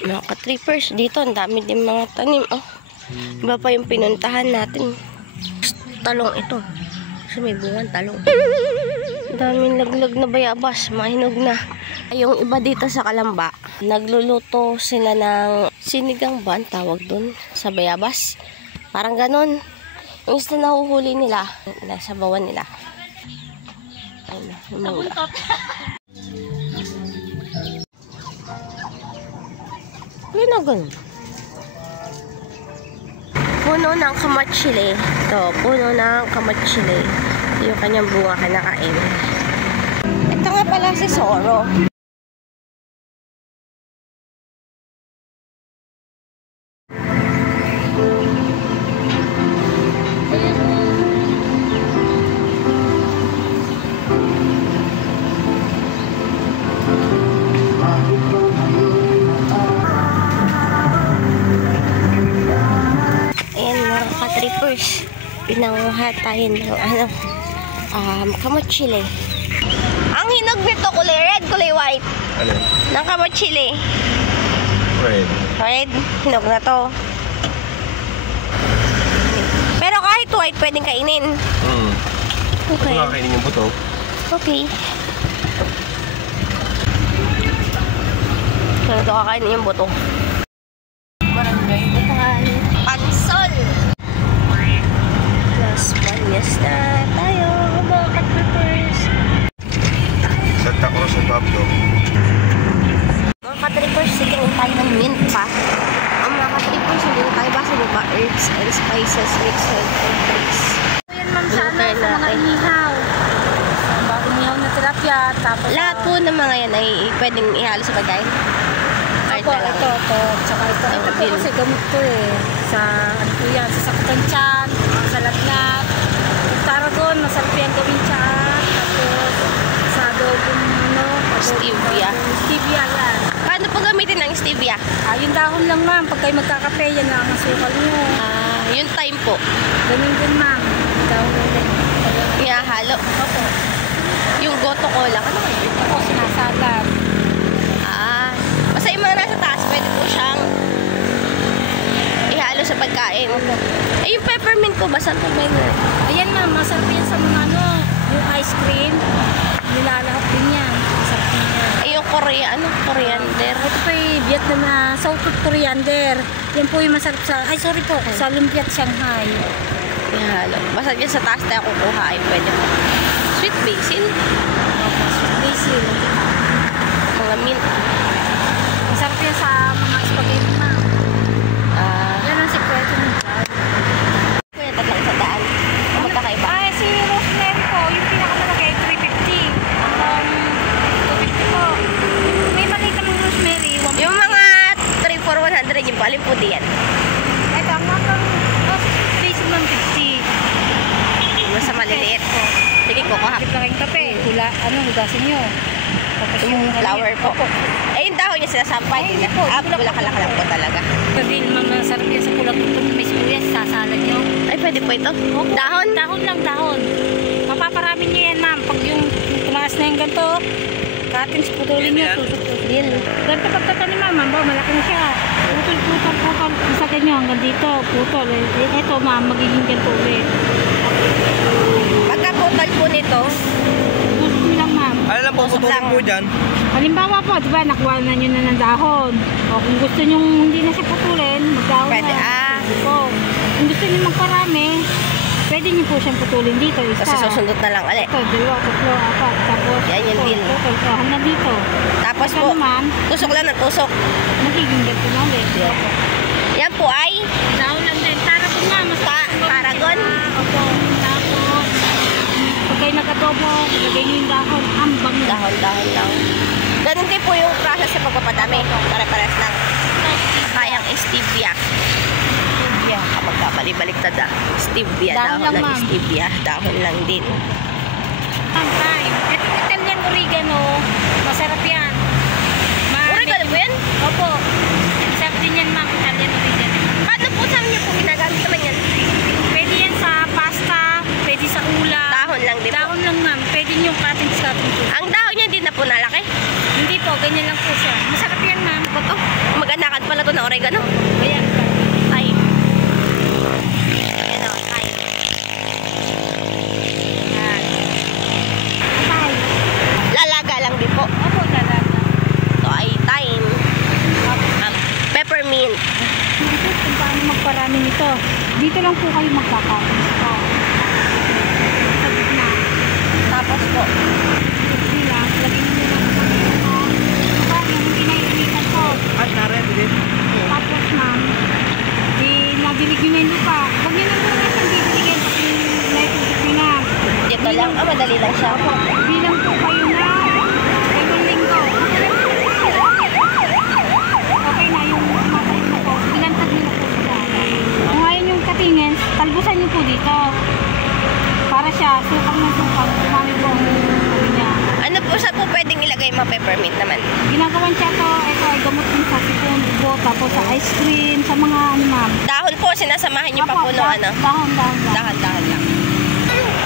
Mga ka-trippers, dito ang dami din mga tanim. Oh. Iba pa yung pinuntahan natin. Talong ito. Kasi may bungan talong. Daming laglag na bayabas, mahinog na. Yung iba dito sa Kalamba, nagluluto sila ng sinigang ba ang tawag dun sa bayabas. Parang ganon. Yung isa na nahuhuli nila, nasa bawan nila. Ayun, ganun. Puno ng kamatsili. Ito, puno ng kamatsili. Yung kanyang bunga kinakain. Ito nga pala si Soro. Trippers, pinanguha tayo ng kamatsili. Ang hinog nito kulay red, kulay white. Ano? Ng kamatsili. Red. Red, hinog na to. Pero kahit white, pwedeng kainin. Okay. Ito kainin yung buto. Okay. So, ito kakainin yung buto. Barangay Bukal. Pansol. Las Bañas na tayo, mga ka-trippers. Santa Cruz and Pablo. Mga ka-trippers, sige tayo ng mint pa. Ang mga ka-trippers, hindi na tayo basa ba? Herbs and spices mixed with fruits. Yan ma'am sa mga inihaw. Bago niyaw na tilapia. Tapos lahat po ng mga yan ay pwedeng ihalo sa pagkain. ito. Tsaka ito. Ito po kasi gamot ko eh. Sa ano po yan, sa saktan tiyan, sa lagnat. Yung Tarragon, masarap yan gawin tiyan. Tapos sa adobong Stevia. Stevia yan. Paano po gamitin ang stevia? Yung dahon lang ma'am. Pag kayo magkakape, yan na ang asukal nyo. Yung time po. Ganun din ma'am. Dahon lang din. Ihahalo. Opo. Yung goto cola. Ano kayo? Opo, sinasalag. Basta yung mga nasa taas, pwede po siyang ihalo sa pagkain. Yung peppermint po, basta po ba yun? Ayan ma'am, masarap yan sa mga yung ice cream. Nilalahap din yan. Masarap din yan. Yung coriander. Ito po yung Vietnam na sautot coriander. Yan po yung masarap sa, sa Lumpiat Shanghai. Ihalo. Basta dyan sa taas tayo kukuha ay pwede po. Sweet basil. Sweet basil. Mga mint. Masarap yan sa mga spaghetti ma'am. Yan ang sikreto ng dyan. Kuya, tatlong sa daan. Magkakaiba. Si rosemary po, yung pinakamalaki, 350. 250 po. May maliit ng rosemary. Yung mga 3 for 100, yung paling po diyan. Ito, ang matang basil ng 50. Yung sa maliliit. Sige, kukuha. Kapit lang yung kape. Hugasin nyo. Yung flower po. Yung dahon niya sinasampay. Hindi po. Bulakalak lang po talaga. Sabi naman masarap yan sa pulang kung may sibuyas, sasalad nyo. Ay, pwede po ito. Dahon? Dahon lang, dahon. Mapaparami nyo yan, ma'am. Pag yung tumaas na yung ganito, katins, putulin nyo, tutututin. Ganito pagtatanim, ma'am, malaki na siya. Putol. Isa ganyo hanggang dito, putol. Ito, ma'am, magiging ganito ulit. Pagka putol po nito, Tusok nyo lang, ma'am. Ano lang po putulin po dyan? Halimbawa po, diba, nakuha na nyo na ng dahon. O kung gusto nyo hindi na siya putulin, magdahon pwede. na. Kung gusto nyo magparami, pwede nyo po siyang putulin dito. Isa. kasi susundot na lang ulit. Ito, 2, 3, 4. Tapos, Yan yung deal. Putol. So, hanggang dito. Tapos Ito po, naman, tusok lang ng tusok. magiging ganito na ulit. Yan po ay Dahon lang din. Tarragon nga. Tarragon. Opo. Tapos, pag kayo nag-adobo, lagay nyo yung dahon. Ambang na. dahon lang. Ganun din po yung process sa pagpapadami. Pare-pares lang. Kayang stevia. Kapag kabalik-baliktad stevia, Dahon lang, ng ma'am. stevia, dahon lang din. Time. Ito Italian oregano. Masarap yan. Oregano po yan? Opo. Masarap din yan, ma'am. Italian oregano. Paano po sa inyo po ginagamit naman yan? Pwede yan sa pasta. Pwede sa ulam. Dahon lang din po. Dahon lang, ma'am. Pwede nyo cutting po. Ang dahon niya din na po nalaki. Hindi po. Ganyan lang po siya. Masarap yan, ma'am. Maganda ka na oregano. Ayan. Thyme. Ayan o, thyme. Ayan. Atay. Lalaga lang din po. Opo, lalaga. Ito ay thyme. Peppermint. Kung paano magparami nito. Dito lang po kayo magkakapos. Sa gitna. Tapos po. Hindi lang. Lagyan nyo lang sa gitna. Diba, yung pinailitan ko. At narin, din. Tapos ma'am, nadilig nyo na yung lupa. Huwag nyo na muna siyang didiligin kasi naitusok nyo na. Dito lang. Madali lang siya. Bilang po kayo na dalawang linggo. Okay na yung matayin na po. Bilantad nyo na po sila. Kung ayaw yung katingin, talbusan nyo po dito. Para siya, sukang na sukang. Kumami po ang ano niya. Ano po sa po pwedeng ilagay mga peppermint naman? Ginagawan siya to, ito ay gamot din sa sipon, dugo, tapos sa ice cream, sa mga ano ma'am. Dahon po, sinasamahan niyo pa po nung ano? Dahon. Dahan-dahan lang.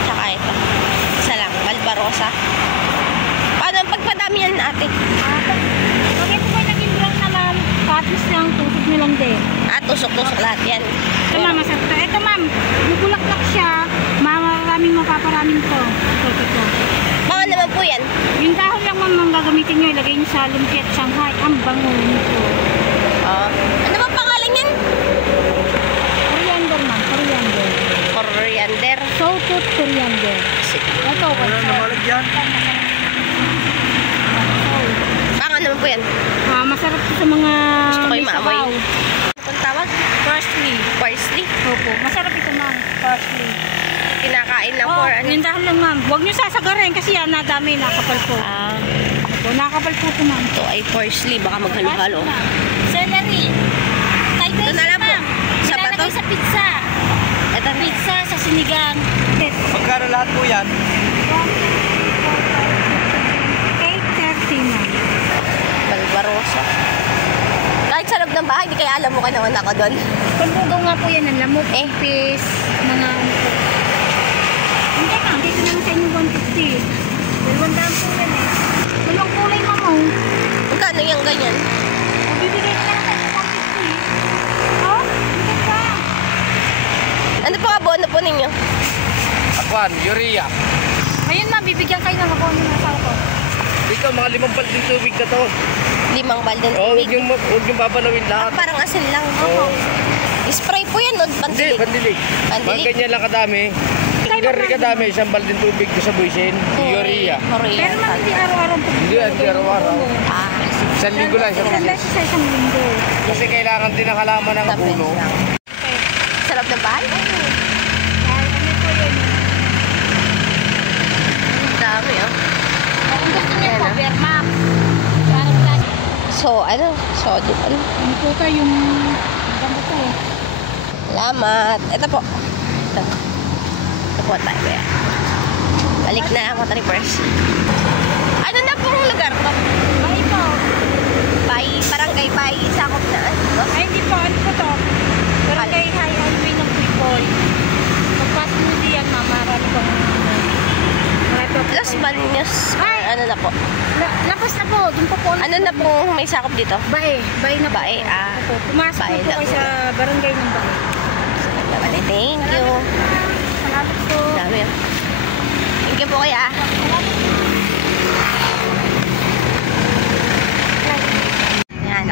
Tsaka ito. Isa lang, Malbarosa. Paano ang pagpadamihan natin? Pag ito po naging brown na ma'am, patis lang, tusok nyo lang din. Tusok-tusok lahat yan. Ito ma'am, masarap to. Ito ma'am, yung bulaklak siya, maraming mapaparaming to. Ito. Mga naman po yan. Yung dahon lang ma'am, ang gagamitin nyo, ilagay nyo sa lumpia at Shanghai. Ang bango nito. Ano ba pangalan yan? Coriander ma'am, coriander. Coriander. Salted coriander. Sige. Ito, Wala na malagyan. Baka naman po yan. Masarap to sa mga Gusto ko yung may maamoy. sabaw. Anong tawag? Parsley. Parsley. Opo, masarap ito ma'am, parsley. Kinakain lang po. Oh, Or ano? yung dahon lang ma'am. Huwag nyo sasagarin kasi yan, nadami, nakapal po. Opo, nakapal po ito ma'am. Ito ay parsley. Baka maghalo-halo. Celery. Ito na lang po. Isa pa to? Nilalagay sa pizza. Ito na. Pizza sa sinigang. Magkano lahat po yan? 8.30 ma'am. Malbarosa. Kahit sa loob ng bahay, di kaya alam mo ka naman ako doon. Pagbugaw nga po yan, ang lamok, pis, mga ano po. Hindi ma'am, dito naman sa inyo 150. 200 po yan eh. Walang kulay ma'am oh. Magkano yung ganyan? Bibigay ko na lang sa 150. Oh, hindi pa. Ano po abono po ninyo? Akwan, urea. Ayun ma'am, bibigyan kayo ng abono ng asawa ko. Dito, mga 5 balding tubig na to. 5 balde ng Oo, tubig. huwag yung babanawin lahat. Parang asin lang. Oo. Spray po yan, no? Hindi, Pandilig. pandilig. Mga Pandilig. ganyan lang kadami. Gari kadami, 1 balding tubig ko sa buisin. Urea. Pero ma'am, hindi araw-araw po. Hindi araw-araw. Ah, sige. 1 linggo lang, 1 Ilan buwis. beses sa isang linggo. Kasi kailangan din ng halaman ng Tapos abono. lang. Okay. Sarap ng bahay. Ay, ano po yun? Ang dami, oh. Kung gusto niyo po, Ayan, ah. bear map. So, ano? So, di ba? Ano po ito yung ganda to eh. Salamat. Ito po. Ito po tayo. Kaya. Balik na ako, trippers. Ano na pong lugar to? Bye po. Barangay Bay. Sakop na. Ano? Ay, hindi po. Ano po to? Barangay Highway ng Puypoy. Pagpasok mo diyan, ma'am, marami po. Los Baños. Ano na po? Lapas na po. Doon po po. Ano na pong may sakop dito? Bae. Bae na po. Bae, ah. Opo. Pumasok Bae na po na kayo po. sa barangay ng Bae. Bye. Thank you. Salamat po. Dami, oh. Thank you po kaya. Yan,